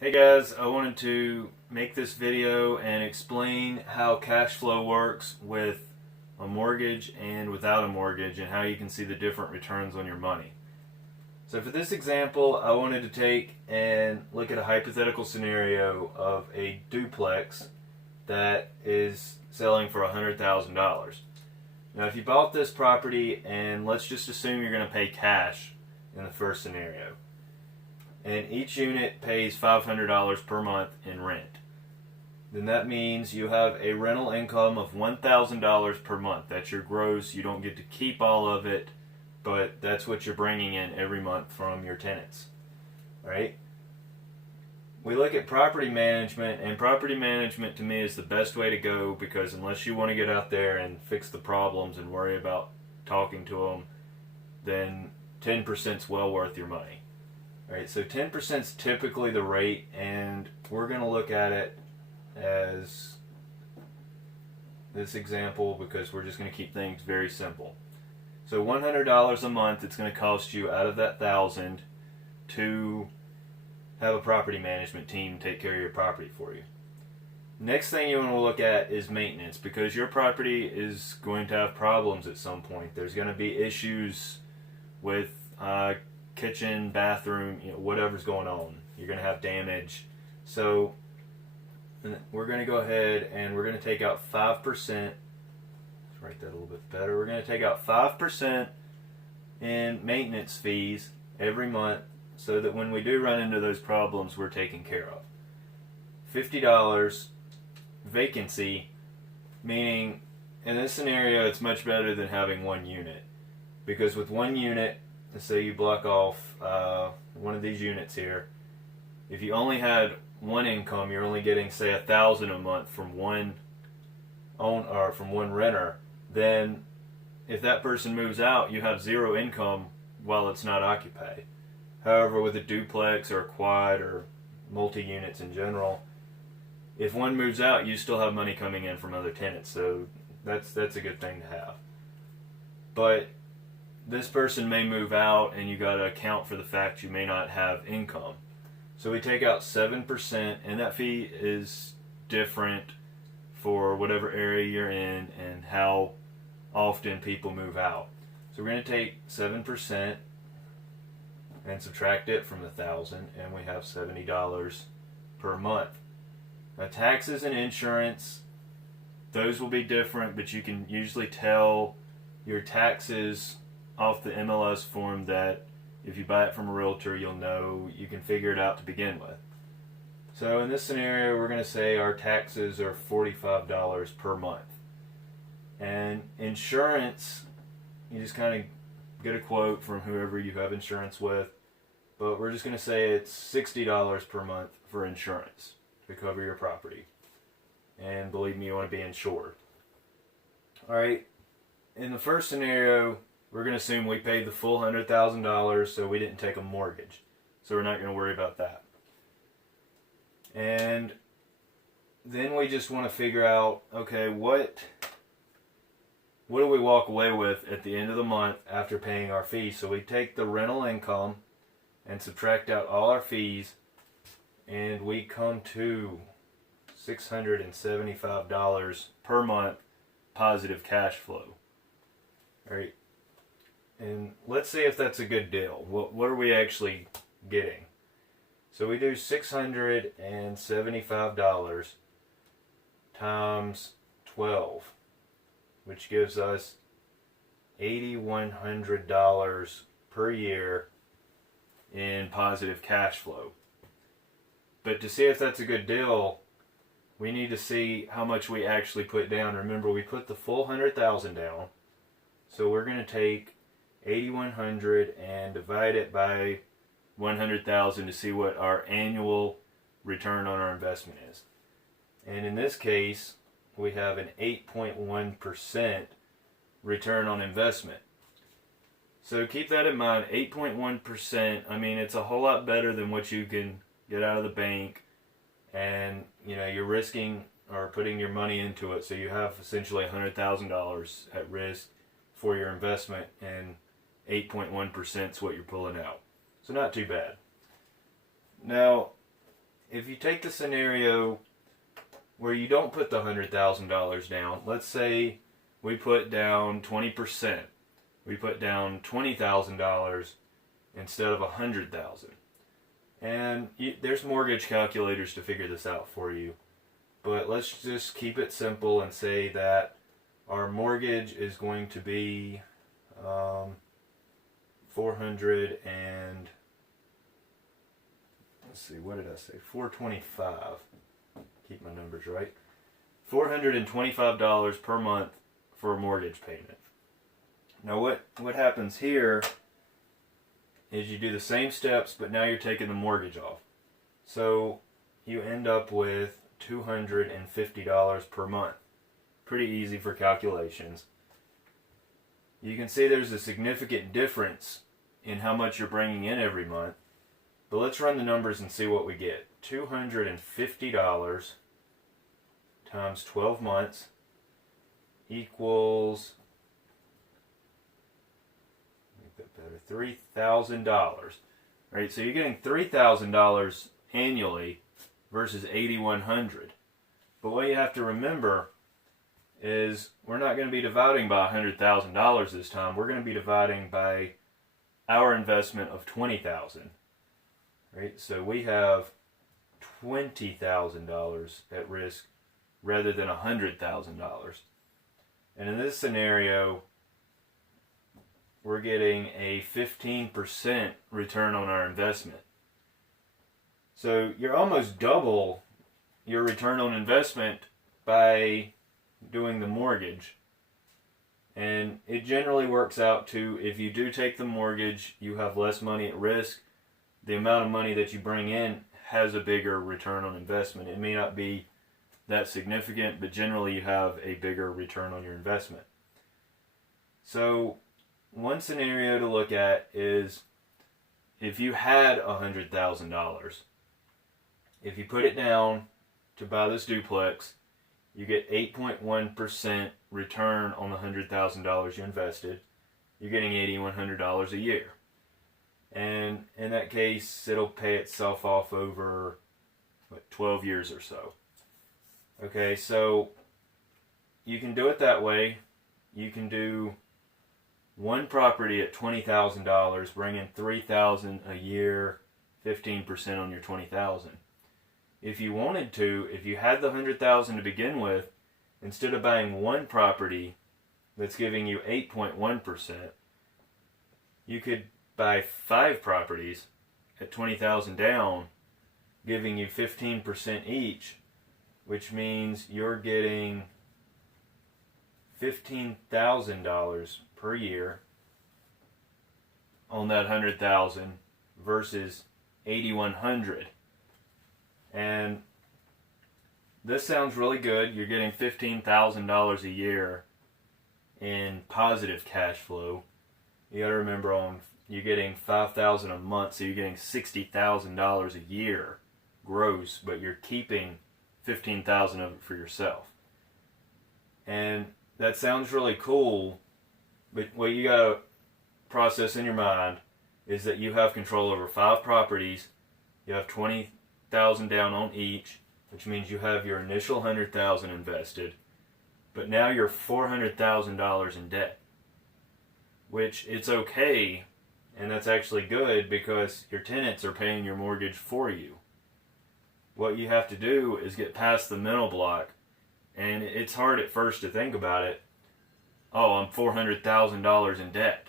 Hey guys, I wanted to make this video and explain how cash flow works with a mortgage and without a mortgage and how you can see the different returns on your money. So for this example, I wanted to take and look at a hypothetical scenario of a duplex that is selling for $100,000. Now if you bought this property, and let's just assume you're going to pay cash in the first scenario, and each unit pays $500 per month in rent, then that means you have a rental income of $1,000 per month. That's your gross. You don't get to keep all of it, but that's what you're bringing in every month from your tenants. Right? We look at property management, and property management to me is the best way to go, because unless you want to get out there and fix the problems and worry about talking to them, then 10% is well worth your money. Right, so 10% is typically the rate, and we're going to look at it as this example because we're just going to keep things very simple. So $100 a month it's going to cost you out of that $1,000 to have a property management team take care of your property for you. Next thing you want to look at is maintenance, because your property is going to have problems at some point. There's going to be issues with kitchen, bathroom, whatever's going on. You're going to have damage. So we're going to go ahead and we're going to take out 5%. Let's write that a little bit better. We're going to take out 5% in maintenance fees every month, so that when we do run into those problems, we're taken care of. $50 vacancy, meaning in this scenario it's much better than having one unit, because with one unit, let's say you block off one of these units here. If you only had one income, you're only getting, say, $1,000 a month from one renter. Then, if that person moves out, you have zero income while it's not occupied. However, with a duplex or a quad or multi-units in general, if one moves out, you still have money coming in from other tenants. So that's a good thing to have. But this person may move out, and you got to account for the fact you may not have income. So we take out 7%, and that fee is different for whatever area you're in and how often people move out. So we're going to take 7% and subtract it from the $1,000, and we have $70 per month. Now taxes and insurance, those will be different, but you can usually tell your taxes off the MLS form that if you buy it from a realtor, you'll know, you can figure it out to begin with. So in this scenario, we're going to say our taxes are $45 per month. And insurance, you just kind of get a quote from whoever you have insurance with, but we're just going to say it's $60 per month for insurance to cover your property. And believe me, you want to be insured. Alright, in the first scenario, we're going to assume we paid the full $100,000, so we didn't take a mortgage. So we're not going to worry about that. And then we just want to figure out, okay, what do we walk away with at the end of the month after paying our fees? So we take the rental income and subtract out all our fees, and we come to $675 per month positive cash flow. All right. And let's see if that's a good deal. What are we actually getting? So we do $675 times 12, which gives us $8,100 per year in positive cash flow. But to see if that's a good deal, we need to see how much we actually put down. Remember, we put the full $100,000 down, so we're going to take $8,100 and divide it by 100,000 to see what our annual return on our investment is. And in this case, we have an 8.1% return on investment. So keep that in mind, 8.1%. I mean, it's a whole lot better than what you can get out of the bank, and you're risking or putting your money into it, so you have essentially $100,000 at risk for your investment, and 8.1% is what you're pulling out. So not too bad. Now, if you take the scenario where you don't put the $100,000 down, let's say we put down 20%. We put down $20,000 instead of $100,000. And there's mortgage calculators to figure this out for you. But let's just keep it simple and say that our mortgage is going to be 400 and let's see, what did I say? 425. Keep my numbers right. $425 per month for a mortgage payment. Now what happens here is you do the same steps, but now you're taking the mortgage off. So you end up with $250 per month. Pretty easy for calculations. You can see there's a significant difference in how much you're bringing in every month. But let's run the numbers and see what we get. $250 times 12 months equals, make that better, $3,000. Right, so you're getting $3,000 annually versus $8,100. But what you have to remember is we're not going to be dividing by $100,000 this time. We're going to be dividing by our investment of $20,000. Right, so we have $20,000 at risk rather than $100,000. And in this scenario, we're getting a 15% return on our investment. So you're almost double your return on investment by doing the mortgage. And it generally works out to, if you do take the mortgage, you have less money at risk. The amount of money that you bring in has a bigger return on investment. It may not be that significant, but generally you have a bigger return on your investment. So one scenario to look at is if you had $100,000, if you put it down to buy this duplex, you get 8.1% return on the $100,000 you invested. You're getting $8,100 a year. And in that case, it'll pay itself off over 12 years or so. Okay, so you can do it that way. You can do one property at $20,000, bring in $3,000 a year, 15% on your $20,000. If you wanted to, if you had the $100,000 to begin with, instead of buying one property that's giving you 8.1%, you could buy 5 properties at $20,000 down, giving you 15% each, which means you're getting $15,000 per year on that $100,000 versus $8,100. And this sounds really good. You're getting $15,000 a year in positive cash flow. You got to remember, you're getting $5,000 a month, so you're getting $60,000 a year gross, but you're keeping $15,000 of it for yourself. And that sounds really cool, but what you got to process in your mind is that you have control over 5 properties. You have $20,000 down on each, which means you have your initial $100,000 invested, but now you're $400,000 in debt, which it's okay, and that's actually good because your tenants are paying your mortgage for you. What you have to do is get past the mental block, and it's hard at first to think about it. Oh, I'm $400,000 in debt.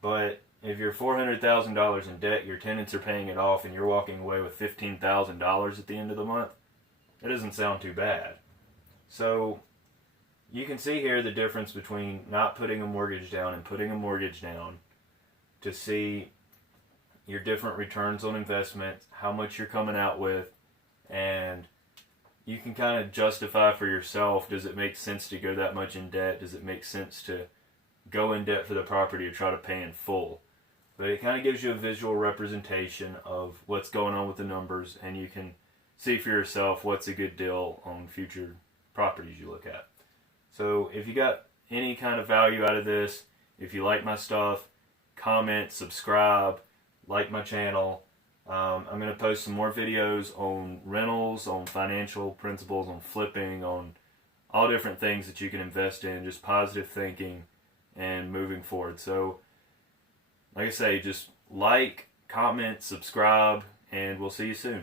But if you're $400,000 in debt, your tenants are paying it off, and you're walking away with $15,000 at the end of the month, it doesn't sound too bad. So you can see here the difference between not putting a mortgage down and putting a mortgage down to see your different returns on investment, how much you're coming out with, and you can kind of justify for yourself, does it make sense to go that much in debt? Does it make sense to go in debt for the property or try to pay in full? But it kind of gives you a visual representation of what's going on with the numbers, and you can see for yourself what's a good deal on future properties you look at. So if you got any kind of value out of this, if you like my stuff, comment, subscribe, like my channel. I'm going to post some more videos on rentals, on financial principles, on flipping, on all different things that you can invest in, just positive thinking and moving forward. So, like I say, just like, comment, subscribe, and we'll see you soon.